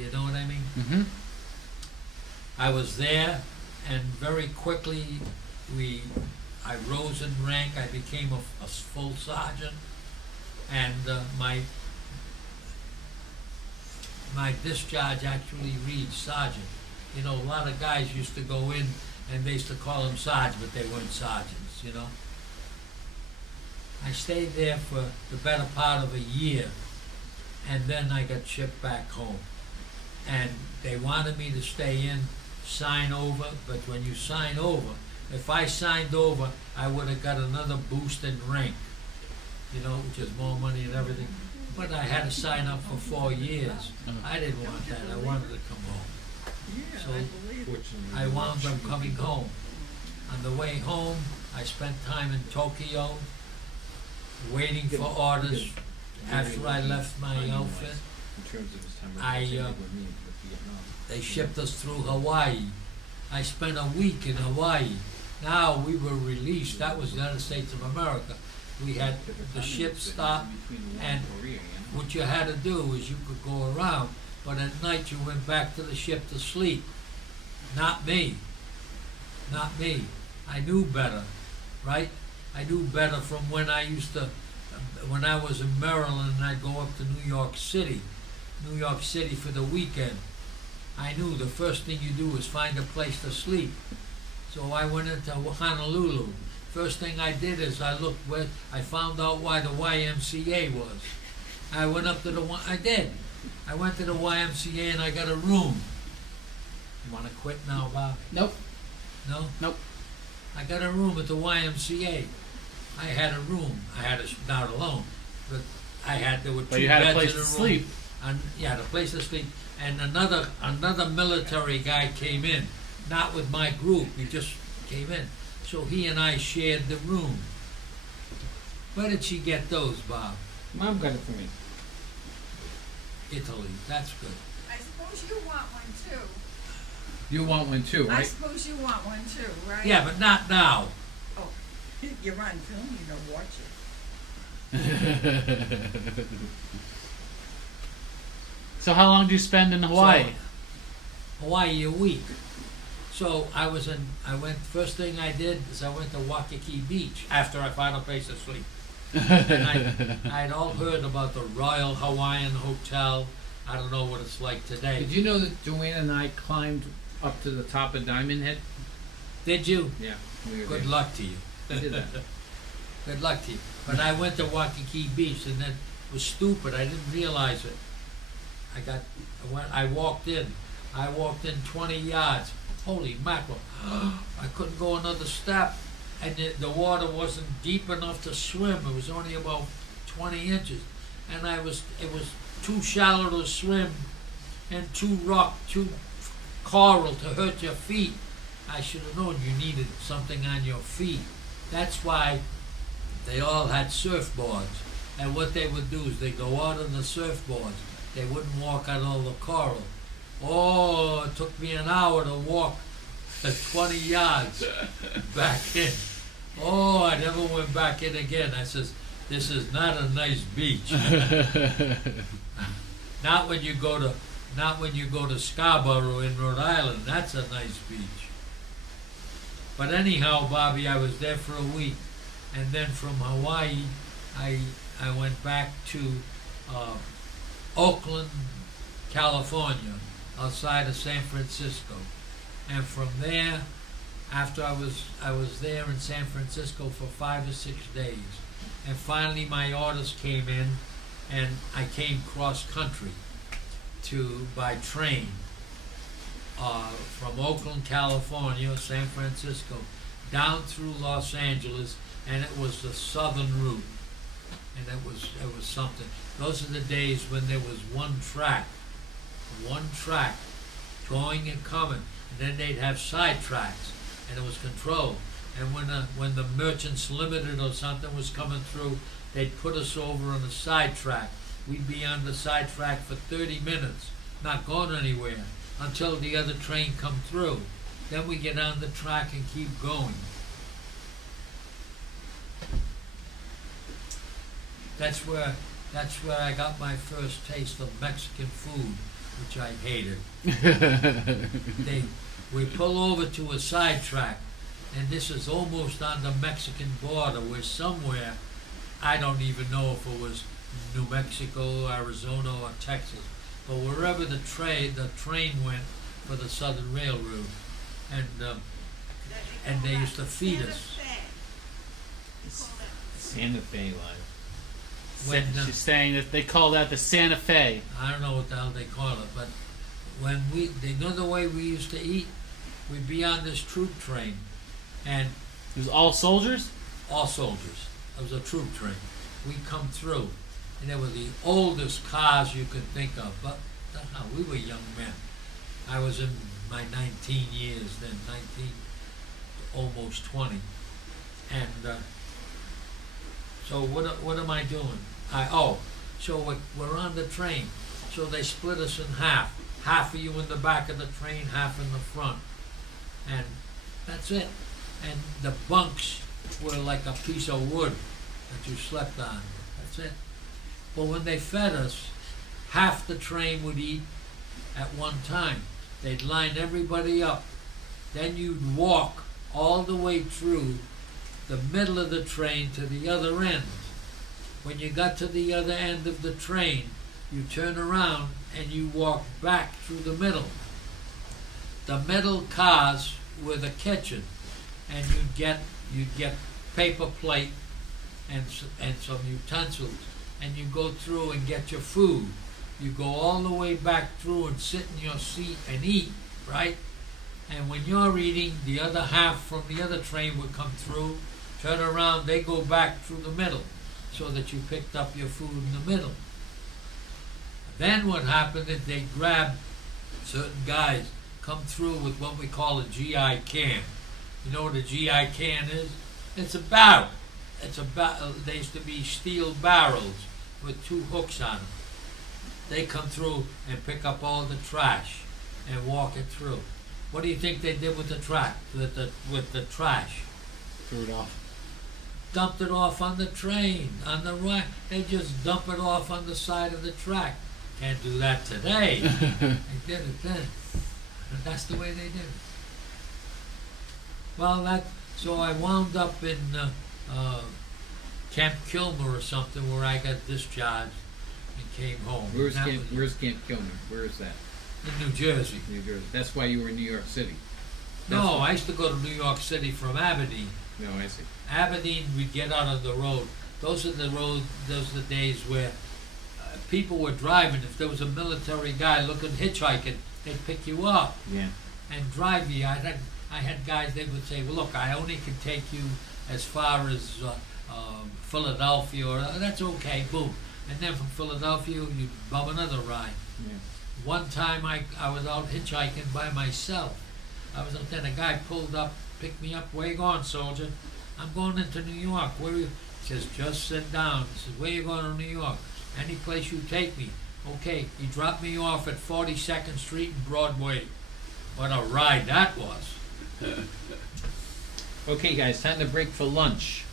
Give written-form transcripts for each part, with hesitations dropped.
Do you know what I mean? Mm-hmm. I was there, and very quickly I rose in rank. I became a full sergeant, and my discharge actually reads sergeant. You know, a lot of guys used to go in and they used to call them sarge, but they weren't sergeants, you know. I stayed there for the better part of a year, and then I got shipped back home. And they wanted me to stay in, sign over, but when you sign over, if I signed over, I would have got another boost in rank, you know, which is more money and everything. But I had to sign up for 4 years. I didn't want that. I wanted to come home. So I wound up coming home. On the way home, I spent time in Tokyo, waiting for orders. After I left my outfit, they shipped us through Hawaii. I spent a week in Hawaii. Now we were released. That was the United States of America. We had the ship stop, and what you had to do is you could go around, but at night you went back to the ship to sleep. Not me. Not me. I knew better, right? I knew better from when I used to, when I was in Maryland and I'd go up to New York City for the weekend. I knew the first thing you do is find a place to sleep. So I went into Honolulu. First thing I did is I looked where, I found out why the YMCA was. I went up to I went to the YMCA and I got a room. You wanna quit now, Bob? Nope. No? Nope. I got a room at the YMCA. I had a room. I had not alone, but there were 2 But you had a beds place in a to room. sleep. And yeah, the place to sleep. And another military guy came in, not with my group. He just came in. So he and I shared the room. Where did she get those, Bob? Mom got it for me. Italy. That's good. I suppose you want one too. You want one too, I right? suppose you want one too, right? Yeah, but not now. Oh, you're on film, you don't watch it. So how long do you spend in Hawaii? Hawaii a week. So first thing I did is I went to Waikiki Beach after I found a place to sleep. And I'd all heard about the Royal Hawaiian Hotel. I don't know what it's like today. Did you know that Joanne and I climbed up to the top of Diamond Head? Did you? Yeah. We were Good there. luck to you. I did that. Good luck to you. But I went to Waikiki Beach and that was stupid. I didn't realize it. I walked in 20 yards. Holy mackerel. I couldn't go another step. And the water wasn't deep enough to swim. It was only about 20 inches. And it was too shallow to swim and too coral to hurt your feet. I should have known you needed something on your feet. That's why they all had surfboards. And what they would do is they go out on the surfboards. They wouldn't walk on all the coral. Oh, it took me an hour to walk 20 yards back in. Oh, I never went back in again. I says, this is not a nice beach. Not when you go to Scarborough in Rhode Island. That's a nice beach. But anyhow, Bobby, I was there for a week, and then from Hawaii, I went back to Oakland, California, outside of San Francisco, and from there, after I was there in San Francisco for 5 or 6 days, and finally my orders came in, and I came cross country by train from Oakland, California, San Francisco, down through Los Angeles, and it was the southern route, and it was something. Those are the days when there was one track, going and coming, and then they'd have side tracks, and it was controlled. And when the Merchants Limited or something was coming through, they'd put us over on the side track. We'd be on the side track for 30 minutes, not going anywhere, until the other train come through. Then we get on the track and keep going. That's where I got my first taste of Mexican food, which I hated. We pull over to a sidetrack, and this is almost on the Mexican border. We're somewhere, I don't even know if it was New Mexico, Arizona, or Texas, but wherever the train went for the Southern Railroad, and they used to feed us. Santa Fe line. When, She's saying that they call that the Santa Fe. I don't know what the hell they call it, but when you know the way we used to eat? We'd be on this troop train, and It was all soldiers? all soldiers. It was a troop train. We come through, and they were the oldest cars you could think of. But we were young men. I was in my 19 years then, 19, almost 20. And so what am I doing? So we're on the train. So they split us in half. Half of you in the back of the train, half in the front. And that's it. And the bunks were like a piece of wood that you slept on. That's it. But when they fed us, half the train would eat at one time. They'd line everybody up. Then you'd walk all the way through the middle of the train to the other end. When you got to the other end of the train, you turn around and you walk back through the middle. The metal cars were the kitchen, and you'd get paper plate and some utensils, and you go through and get your food. You go all the way back through and sit in your seat and eat, right? And when you're eating, the other half from the other train would come through, turn around, they go back through the middle, so that you picked up your food in the middle. Then what happened is they grabbed certain guys, come through with what we call a GI can. You know what a GI can is? It's a barrel. They used to be steel barrels with two hooks on them. They come through and pick up all the trash and walk it through. What do you think they did with the trash? With the trash? Threw it off. Dumped it off on the train, on the right. They just dump it off on the side of the track. Can't do that today. They did it then. And that's the way they did it. Well, so I wound up in Camp Kilmer or something, where I got discharged and came home. Where's Camp Kilmer? Where is that? In New Jersey. New Jersey. That's why you were in New York City. No, I used to go to New York City from Aberdeen. No, I see. Aberdeen, we'd get out on the road. Those are the days where people were driving. If there was a military guy looking hitchhiking, they'd pick you up Yeah. and drive you. I had guys, they would say, well, look, I only can take you as far as Philadelphia, or that's okay, boom. And then from Philadelphia, you'd bum another ride. Yeah. One time I was out hitchhiking by myself. I was out there, and a guy pulled up, picked me up. Where you going, soldier? I'm going into New York. Where are you? He says, just sit down. He says, where you going to New York? Any place you take me. Okay, he dropped me off at 42nd Street and Broadway. What a ride that was. Okay, guys, time to break for lunch.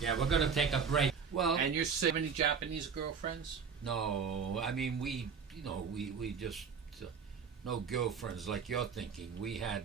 Yeah, we're going to take a break. Well, And you're have any Japanese girlfriends? no, I mean, we just, no girlfriends like you're thinking. We had,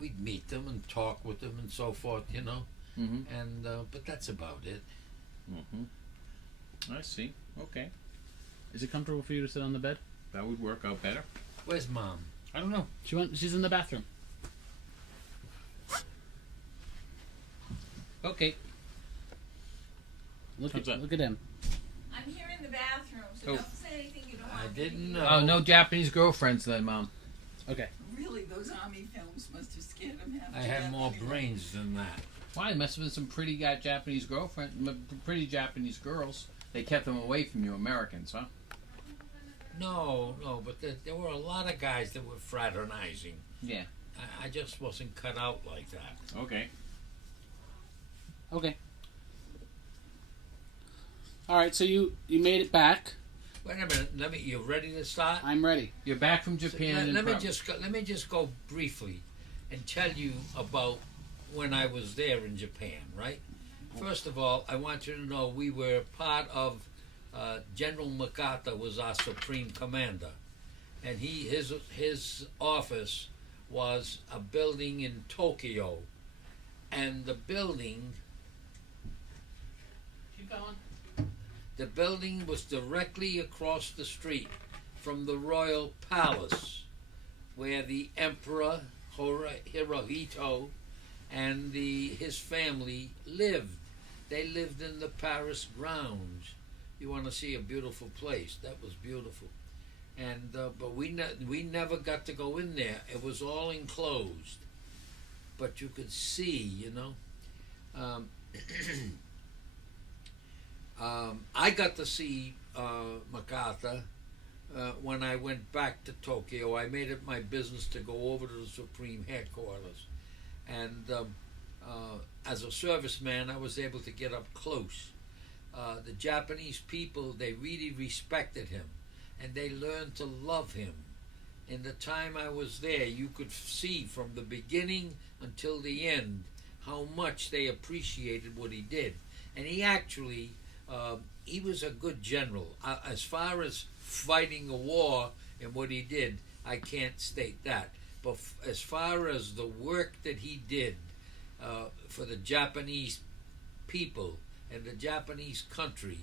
we'd meet them and talk with them and so forth, you know. Mm-hmm. And, but that's about it. Mm-hmm. I see. Okay. Is it comfortable for you to sit on the bed? That would work out better. Where's Mom? I don't know. She's in the bathroom. Okay. Look Thumbs up. at him. I'm here in the bathroom, so Oh. don't say anything you don't want. I me to didn't hear. know. Oh, no Japanese girlfriends then, Mom. Okay. Really, those army films must have scared him half I to had death more anyway. brains than that. Why? There must have been some pretty Japanese pretty Japanese girls. They kept them away from you Americans, huh? No, but there were a lot of guys that were fraternizing. Yeah. I just wasn't cut out like that. Okay. Okay. All right. So you made it back. Wait a minute. You ready to start? I'm ready. You're back from Japan. Let me just go briefly and tell you about when I was there in Japan, right? First of all, I want you to know we were part of General MacArthur was our supreme commander, and his office was a building in Tokyo, and the building was directly across the street from the royal palace, where the Emperor Hirohito and his family lived. They lived in the Paris grounds. You want to see a beautiful place? That was beautiful, and but we never got to go in there. It was all enclosed, but you could see, I got to see MacArthur when I went back to Tokyo. I made it my business to go over to the Supreme Headquarters, and as a serviceman, I was able to get up close. The Japanese people, they really respected him, and they learned to love him. In the time I was there, you could see from the beginning until the end how much they appreciated what he did. And he actually, he was a good general. As far as fighting a war and what he did, I can't state that. But as far as the work that he did for the Japanese people and the Japanese country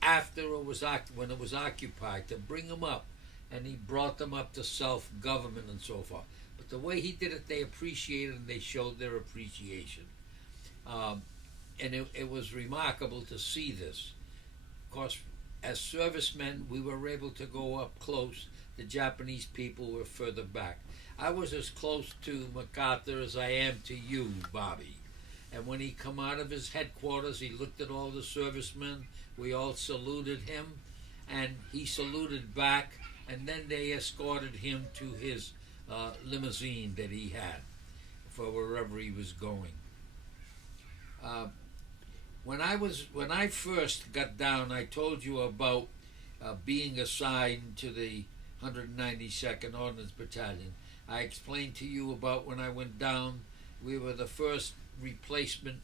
after when it was occupied, to bring them up, and he brought them up to self-government and so forth. But the way he did it, they appreciated, and they showed their appreciation. And it was remarkable to see this. Of course, as servicemen, we were able to go up close. The Japanese people were further back. I was as close to MacArthur as I am to you, Bobby. And when he come out of his headquarters, he looked at all the servicemen. We all saluted him, and he saluted back, and then they escorted him to his limousine that he had for wherever he was going. When I first got down, I told you about being assigned to the 192nd Ordnance Battalion. I explained to you about when I went down. We were the first replacement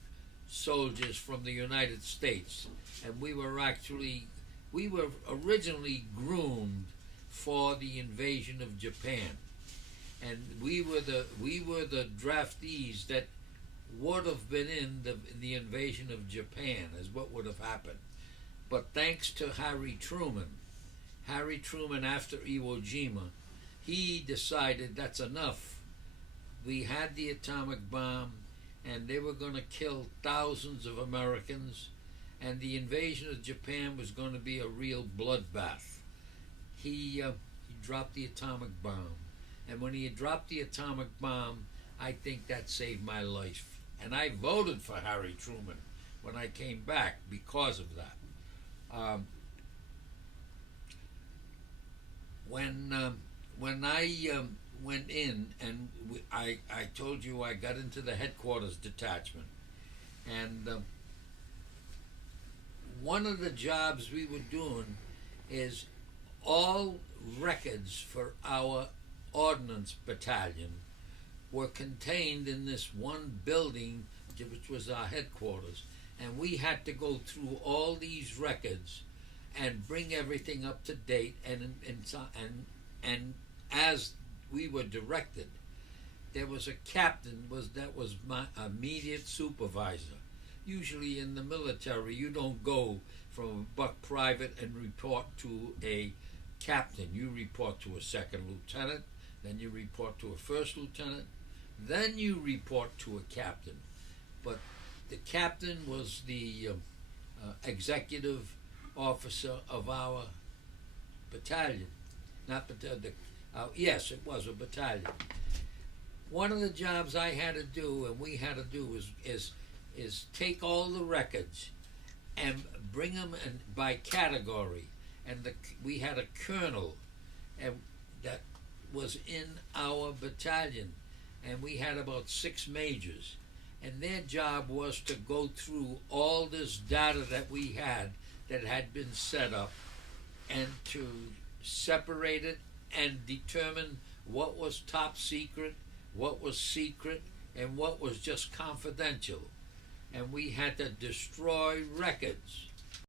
soldiers from the United States, and we were originally groomed for the invasion of Japan, and we were the draftees that would have been in the invasion of Japan, is what would have happened. But thanks to Harry Truman after Iwo Jima, he decided that's enough. We had the atomic bomb, and they were going to kill thousands of Americans, and the invasion of Japan was going to be a real bloodbath. He dropped the atomic bomb, and when he had dropped the atomic bomb, I think that saved my life. And I voted for Harry Truman when I came back because of that. When I went in, and I told you I got into the headquarters detachment, and one of the jobs we were doing is all records for our ordnance battalion were contained in this one building, which was our headquarters, and we had to go through all these records and bring everything up to date, and as we were directed, there was a captain that was my immediate supervisor. Usually in the military, you don't go from a buck private and report to a captain. You report to a second lieutenant, then you report to a first lieutenant, then you report to a captain. But the captain was the executive officer of our battalion. Yes, it was a battalion. One of the jobs I had to do, and we had to do, is take all the records and bring them by category. And we had a colonel that was in our battalion, and we had about 6 majors. And their job was to go through all this data that we had that had been set up, and to separate it and determine what was top secret, what was secret, and what was just confidential. And we had to destroy records.